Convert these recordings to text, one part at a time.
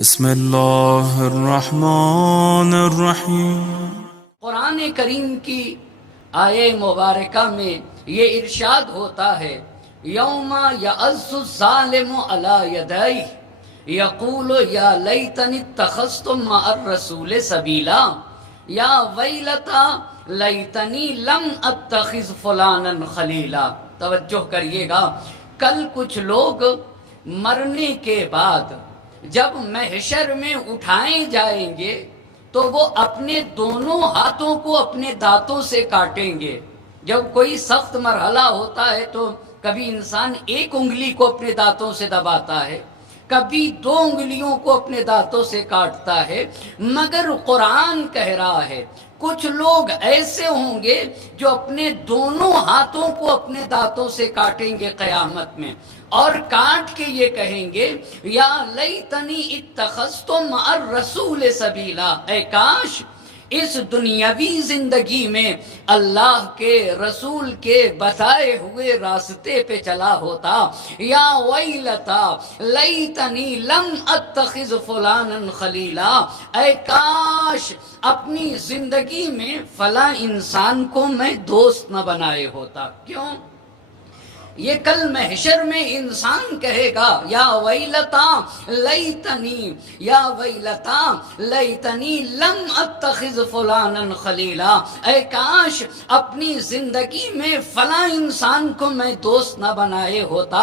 بسم اللہ الرحمن الرحیم۔ قرآن کریم کی آیہ مبارکہ میں یہ ارشاد ہوتا ہے، یوم یعض الظالم علی یدیہ یقول یا لیتنی اتخذت مع الرسول سبیلا یا ویلتا لیتنی لم اتخذ فلانا خلیلا۔ توجہ کریے گا، کل کچھ لوگ مرنے کے بعد جب محشر میں اٹھائے جائیں گے تو وہ اپنے دونوں ہاتھوں کو اپنے دانتوں سے کاٹیں گے۔ جب کوئی سخت مرحلہ ہوتا ہے تو کبھی انسان ایک انگلی کو اپنے دانتوں سے دباتا ہے، کبھی دو انگلیوں کو اپنے دانتوں سے کاٹتا ہے، مگر قرآن کہہ رہا ہے کچھ لوگ ایسے ہوں گے جو اپنے دونوں ہاتھوں کو اپنے دانتوں سے کاٹیں گے قیامت میں، اور کاٹ کے یہ کہیں گے یا لیتنی اتخذت مع الرسول سبیلا، اے کاش اس دنیاوی زندگی میں اللہ کے رسول کے بتائے ہوئے راستے پہ چلا ہوتا، یا ویلتا لیتنی لم اتخذ فلانا خلیلا، اے کاش اپنی زندگی میں فلاں انسان کو میں دوست نہ بنائے ہوتا۔ کیوں؟ یہ کل محشر میں انسان کہے گا یا ویلتا لیتنی، یا ویلتا لیتنی لم اتخذ فلانا خلیلا، اے کاش اپنی زندگی میں فلاں انسان کو میں دوست نہ بنائے ہوتا،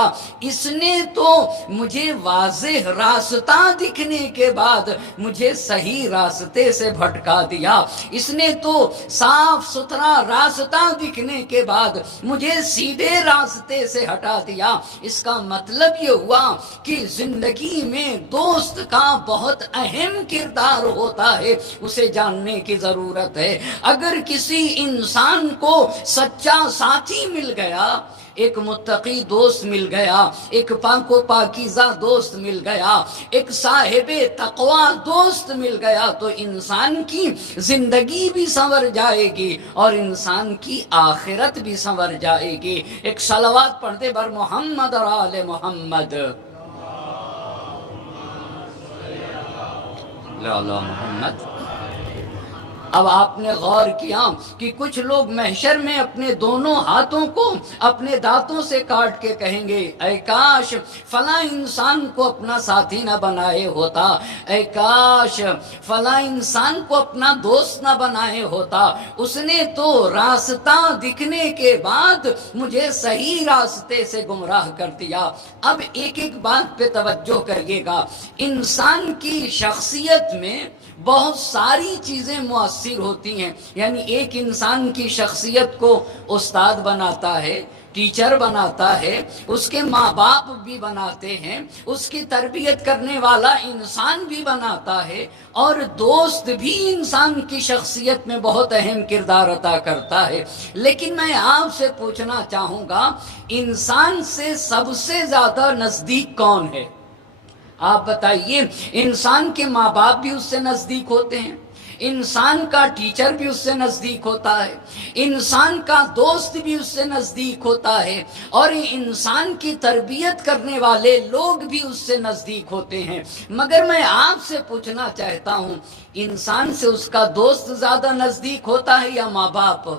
اس نے تو مجھے واضح راستہ دکھنے کے بعد مجھے صحیح راستے سے بھٹکا دیا، اس نے تو صاف ستھرا راستہ دکھنے کے بعد مجھے سیدھے راستے سے ہٹا دیا۔ اس کا مطلب یہ ہوا کہ زندگی میں دوست کا بہت اہم کردار ہوتا ہے، اسے جاننے کی ضرورت ہے۔ اگر کسی انسان کو سچا ساتھی مل گیا، ایک متقی دوست مل گیا، ایک پاک و پاکیزہ دوست مل گیا، ایک صاحب تقوی دوست مل گیا، تو انسان کی زندگی بھی سنور جائے گی اور انسان کی آخرت بھی سنور جائے گی۔ ایک صلوات پڑھتے بر محمد اور آل محمد، لالا محمد۔ اب آپ نے غور کیا کہ کچھ لوگ محشر میں اپنے دونوں ہاتھوں کو اپنے دانتوں سے کاٹ کے کہیں گے اے کاش فلاں انسان کو اپنا ساتھی نہ بنائے ہوتا، اے کاش فلاں انسان کو اپنا دوست نہ بنائے ہوتا، اس نے تو راستہ دکھنے کے بعد مجھے صحیح راستے سے گمراہ کر دیا۔ اب ایک ایک بات پہ توجہ کریے گا، انسان کی شخصیت میں بہت ساری چیزیں مؤثر ہوتی ہیں، یعنی ایک انسان کی شخصیت کو استاد بناتا ہے، ٹیچر بناتا ہے، اس کے ماں باپ بھی بناتے ہیں، اس کی تربیت کرنے والا انسان بھی بناتا ہے، اور دوست بھی انسان کی شخصیت میں بہت اہم کردار ادا کرتا ہے۔ لیکن میں آپ سے پوچھنا چاہوں گا، انسان سے سب سے زیادہ نزدیک کون ہے؟ آپ بتائیے۔ انسان کے ماں باپ بھی اس سے نزدیک ہوتے ہیں، انسان کا ٹیچر بھی اس سے نزدیک ہوتا ہے، انسان کا دوست بھی اس سے نزدیک ہوتا ہے، اور انسان کی تربیت کرنے والے لوگ بھی اس سے نزدیک ہوتے ہیں۔ مگر میں آپ سے پوچھنا چاہتا ہوں، انسان سے اس کا دوست زیادہ نزدیک ہوتا ہے یا ماں باپ؟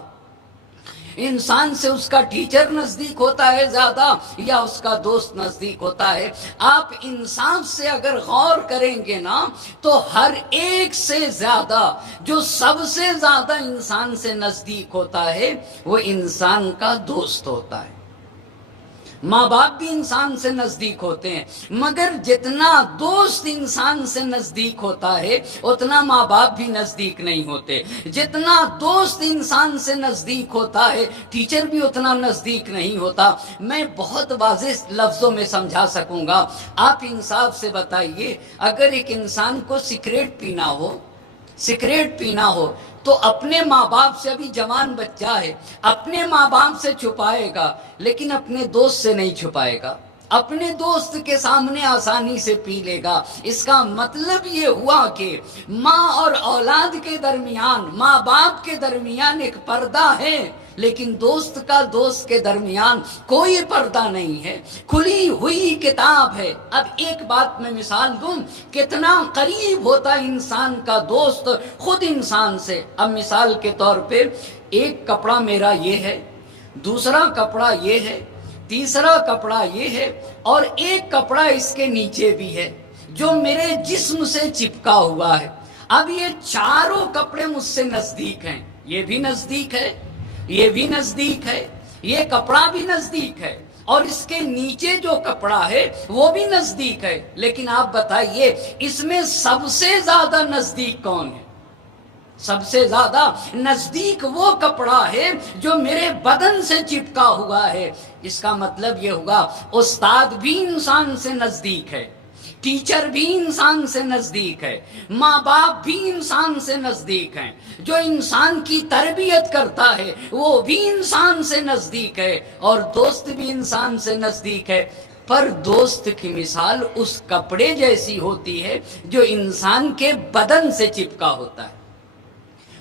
انسان سے اس کا ٹیچر نزدیک ہوتا ہے زیادہ یا اس کا دوست نزدیک ہوتا ہے؟ آپ انسان سے اگر غور کریں گے نا تو ہر ایک سے زیادہ جو سب سے زیادہ انسان سے نزدیک ہوتا ہے وہ انسان کا دوست ہوتا ہے۔ ماں باپ بھی انسان سے نزدیک ہوتے ہیں، مگر جتنا دوست انسان سے نزدیک ہوتا ہے اتنا ماں باپ بھی نزدیک نہیں ہوتے، جتنا دوست انسان سے نزدیک ہوتا ہے ٹیچر بھی اتنا نزدیک نہیں ہوتا۔ میں بہت واضح لفظوں میں سمجھا سکوں گا، آپ انصاف سے بتائیے، اگر ایک انسان کو سگریٹ پینا ہو تو اپنے ماں باپ سے، ابھی جوان بچہ ہے، اپنے ماں باپ سے چھپائے گا لیکن اپنے دوست سے نہیں چھپائے گا۔ اپنے دوست کے سامنے آسانی سے پی لے گا۔ اس کا مطلب یہ ہوا کہ ماں اور اولاد کے درمیان، ماں باپ کے درمیان ایک پردہ ہے، لیکن دوست کا دوست کے درمیان کوئی پردہ نہیں ہے، کھلی ہوئی کتاب ہے۔ اب ایک بات میں مثال دوں، کتنا قریب ہوتا انسان کا دوست خود انسان سے۔ اب مثال کے طور پہ ایک کپڑا میرا یہ ہے، دوسرا کپڑا یہ ہے، تیسرا کپڑا یہ ہے، اور ایک کپڑا اس کے نیچے بھی ہے جو میرے جسم سے چپکا ہوا ہے۔ اب یہ چاروں کپڑے مجھ سے نزدیک ہیں، یہ بھی نزدیک ہے، یہ بھی نزدیک ہے، یہ کپڑا بھی نزدیک ہے، اور اس کے نیچے جو کپڑا ہے وہ بھی نزدیک ہے۔ لیکن آپ بتائیے اس میں سب سے زیادہ نزدیک کون ہے؟ سب سے زیادہ نزدیک وہ کپڑا ہے جو میرے بدن سے چپکا ہوا ہے۔ اس کا مطلب یہ ہوگا استاد بھی انسان سے نزدیک ہے، ٹیچر بھی انسان سے نزدیک ہے، ماں باپ بھی انسان سے نزدیک ہیں، جو انسان کی تربیت کرتا ہے وہ بھی انسان سے نزدیک ہے، اور دوست بھی انسان سے نزدیک ہے۔ پر دوست کی مثال اس کپڑے جیسی ہوتی ہے جو انسان کے بدن سے چپکا ہوتا ہے۔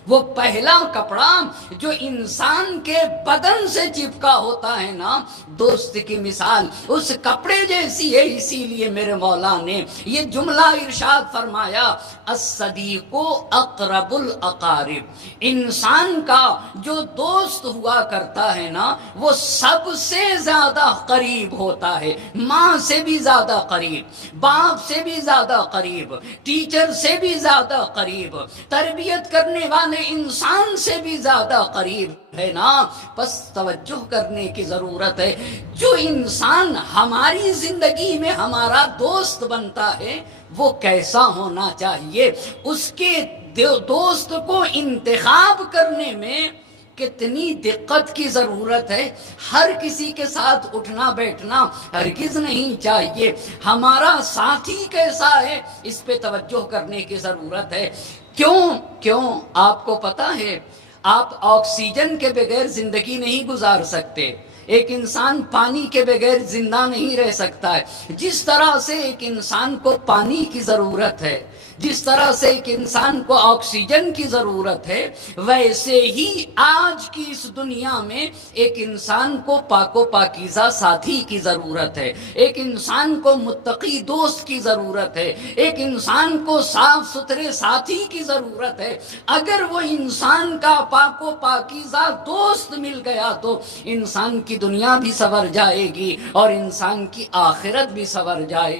وہ پہلا کپڑا جو انسان کے بدن سے چپکا ہوتا ہے نا، دوست کی مثال اس کپڑے جیسی ہے۔ اسی لیے میرے مولا نے یہ جملہ ارشاد فرمایا، الصدیق اقرب الاقارب، انسان کا جو دوست ہوا کرتا ہے نا وہ سب سے زیادہ قریب ہوتا ہے، ماں سے بھی زیادہ قریب، باپ سے بھی زیادہ قریب، ٹیچر سے بھی زیادہ قریب، تربیت کرنے والے انسان سے بھی زیادہ قریب ہے نا۔ بس توجہ کرنے کی ضرورت ہے، جو انسان ہماری زندگی میں ہمارا دوست بنتا ہے وہ کیسا ہونا چاہیے، اس کے دوست کو انتخاب کرنے میں کتنی دقت کی ضرورت ہے۔ ہر کسی کے ساتھ اٹھنا بیٹھنا ہرگز نہیں چاہیے۔ ہمارا ساتھی کیسا ہے اس پہ توجہ کرنے کی ضرورت ہے۔ کیوں آپ کو پتا ہے آپ آکسیجن کے بغیر زندگی نہیں گزار سکتے، ایک انسان پانی کے بغیر زندہ نہیں رہ سکتا ہے۔ جس طرح سے ایک انسان کو پانی کی ضرورت ہے، جس طرح سے ایک انسان کو آکسیجن کی ضرورت ہے، ویسے ہی آج کی اس دنیا میں ایک انسان کو پاک و پاکیزہ ساتھی کی ضرورت ہے، ایک انسان کو متقی دوست کی ضرورت ہے، ایک انسان کو صاف ستھرے ساتھی کی ضرورت ہے۔ اگر وہ انسان کا پاک و پاکیزہ دوست مل گیا تو انسان کی دنیا بھی سنور جائے گی اور انسان کی آخرت بھی سنور جائے گی۔